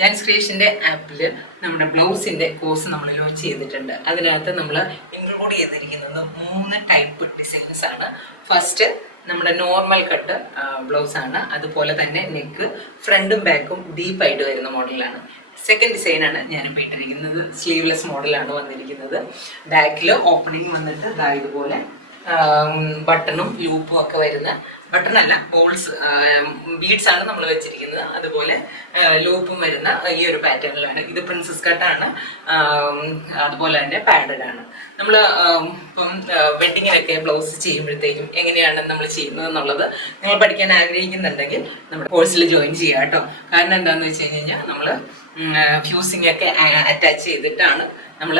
ജാൻസ് ക്രിയേഷൻ്റെ ആപ്പിൽ നമ്മുടെ ബ്ലൗസിൻ്റെ കോഴ്സ് നമ്മൾ ലോഞ്ച് ചെയ്തിട്ടുണ്ട്. അതിനകത്ത് നമ്മൾ ഇൻക്ലൂഡ് ചെയ്തിരിക്കുന്നത് 3 ടൈപ്പ് ഡിസൈൻസ് ആണ്. ഫസ്റ്റ് നമ്മുടെ നോർമൽ കട്ട് ബ്ലൗസാണ്. അതുപോലെ തന്നെ നെക്ക് ഫ്രണ്ടും ബാക്കും ഡീപ്പായിട്ട് വരുന്ന മോഡലാണ്. സെക്കൻഡ് ഡിസൈനാണ് ഞാനിപ്പോൾ ഇട്ടിരിക്കുന്നത്. സ്ലീവ്ലെസ് മോഡലാണ് വന്നിരിക്കുന്നത്. ബാക്കിൽ ഓപ്പണിങ് വന്നിട്ട് ഇതുപോലെ ബട്ടണും ലൂപ്പും ഒക്കെ വരുന്ന, ബട്ടണല്ല ബോൾസ് ബീഡ്സ് ആണ് നമ്മൾ വെച്ചിരിക്കുന്നത്. അതുപോലെ ലൂപ്പും വരുന്ന ഈ ഒരു പാറ്റേണിലാണ്. ഇത് പ്രിൻസസ് കട്ടാണ്. അതുപോലെ തന്നെ പാഡഡ് ആണ്. നമ്മൾ ഇപ്പം വെഡിങ്ങിനൊക്കെ ബ്ലൗസ് ചെയ്യുമ്പോഴത്തേക്കും എങ്ങനെയാണ് നമ്മൾ ചെയ്യുന്നത് എന്നുള്ളത് നിങ്ങൾ പഠിക്കാൻ ആഗ്രഹിക്കുന്നുണ്ടെങ്കിൽ നമ്മുടെ കോഴ്സിൽ ജോയിൻ ചെയ്യാം കേട്ടോ. കാരണം എന്താണെന്ന് വെച്ച് കഴിഞ്ഞാൽ നമ്മൾ ഫ്യൂസിങ് ഒക്കെ അറ്റാച്ച് ചെയ്തിട്ടാണ് നമ്മൾ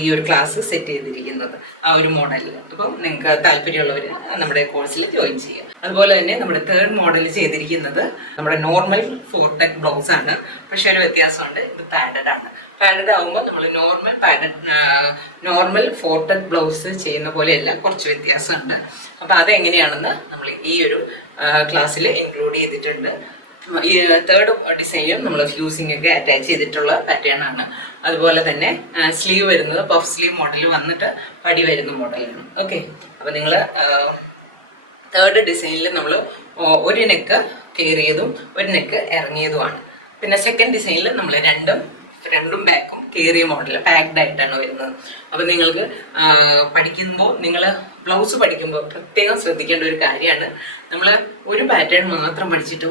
ഈ ഒരു ക്ലാസ് സെറ്റ് ചെയ്തിരിക്കുന്നത്, ആ ഒരു മോഡലിൽ. അപ്പം നിങ്ങൾക്ക് താല്പര്യമുള്ളവർ നമ്മുടെ കോഴ്സിൽ ജോയിൻ ചെയ്യാം. അതുപോലെ തന്നെ നമ്മുടെ തേർഡ് മോഡൽ ചെയ്തിരിക്കുന്നത് നമ്മുടെ നോർമൽ 4 ടക്ക് ബ്ലൗസ് ആണ്. പക്ഷെ ഒരു വ്യത്യാസമുണ്ട്, ഇത് പാഡഡ് ആണ്. പാഡഡ് ആകുമ്പോൾ നമ്മൾ നോർമൽ 4 ടക്ക് ബ്ലൗസ് ചെയ്യുന്ന പോലെയല്ല, കുറച്ച് വ്യത്യാസമുണ്ട്. അപ്പം അതെങ്ങനെയാണെന്ന് നമ്മൾ ഈ ഒരു ക്ലാസ്സിൽ ഇൻക്ലൂഡ് ചെയ്തിട്ടുണ്ട്. ഈ തേർഡ് ഡിസൈനും നമ്മൾ ഫ്യൂസിങ് ഒക്കെ അറ്റാച്ച് ചെയ്തിട്ടുള്ള പാറ്റേൺ ആണ്. അതുപോലെ തന്നെ സ്ലീവ് വരുന്നത് പഫ് സ്ലീവ് മോഡൽ വന്നിട്ട് പടി വരുന്ന മോഡലാണ്. ഓക്കെ, അപ്പോൾ നിങ്ങൾ തേർഡ് ഡിസൈനിൽ നമ്മൾ ഒരു നെക്ക് കയറിയതും ഒരു നെക്ക് ഇറങ്ങിയതുമാണ്. പിന്നെ സെക്കൻഡ് ഡിസൈനിൽ നമ്മൾ ഫ്രണ്ടും ബാക്കും കയറിയ മോഡൽ പാക്ഡ് ആയിട്ടാണ് വരുന്നത്. അപ്പോൾ നിങ്ങൾക്ക് പഠിക്കുമ്പോൾ, നിങ്ങൾ ബ്ലൗസ് പഠിക്കുമ്പോൾ പ്രത്യേകം ശ്രദ്ധിക്കേണ്ട ഒരു കാര്യമാണ്, നമ്മൾ ഒരു പാറ്റേൺ മാത്രം പഠിച്ചിട്ട്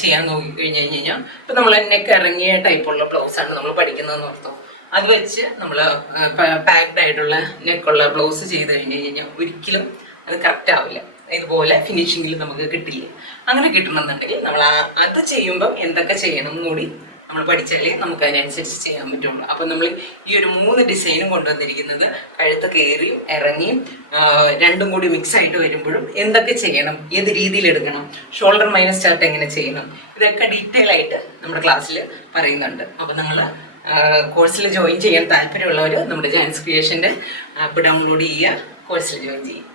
ചെയ്യാൻ നോക്കിക്കഴിഞ്ഞ് കഴിഞ്ഞാൽ, ഇപ്പം നമ്മൾ നെക്ക് ഇറങ്ങിയ ടൈപ്പുള്ള ബ്ലൗസാണ് നമ്മൾ പഠിക്കുന്നതെന്ന് ഓർത്തോ, അത് വെച്ച് നമ്മൾ പാക്ഡ് ആയിട്ടുള്ള നെക്കുള്ള ബ്ലൗസ് ചെയ്ത് കഴിഞ്ഞ് കഴിഞ്ഞാൽ ഒരിക്കലും അത് കറക്റ്റ് ആവില്ല. ഇതുപോലെ ഫിനിഷിങ്ങിൽ നമുക്ക് കിട്ടില്ല. അങ്ങനെ കിട്ടണമെന്നുണ്ടെങ്കിൽ നമ്മൾ അത് ചെയ്യുമ്പോൾ എന്തൊക്കെ ചെയ്യണം കൂടി നമ്മൾ പഠിച്ചാലേ നമുക്ക് അതിനനുസരിച്ച് ചെയ്യാൻ പറ്റുള്ളൂ. അപ്പം നമ്മൾ ഈ ഒരു 3 ഡിസൈനും കൊണ്ടുവന്നിരിക്കുന്നത് കഴുത്ത് കയറിയും ഇറങ്ങിയും രണ്ടും കൂടി മിക്സ് ആയിട്ട് വരുമ്പോഴും എന്തൊക്കെ ചെയ്യണം, ഏത് രീതിയിൽ എടുക്കണം, ഷോൾഡർ മൈനസ് സ്റ്റാർട്ട് എങ്ങനെ ചെയ്യണം, ഇതൊക്കെ ഡീറ്റെയിൽ ആയിട്ട് നമ്മുടെ ക്ലാസ്സിൽ പറയുന്നുണ്ട്. അപ്പം നിങ്ങൾ കോഴ്സിൽ ജോയിൻ ചെയ്യാൻ താല്പര്യമുള്ളവർ നമ്മുടെ ജാൻസ് ക്രിയേഷൻ്റെ ആപ്പ് ഡൗൺലോഡ് ചെയ്യുക, കോഴ്സിൽ ജോയിൻ ചെയ്യുക.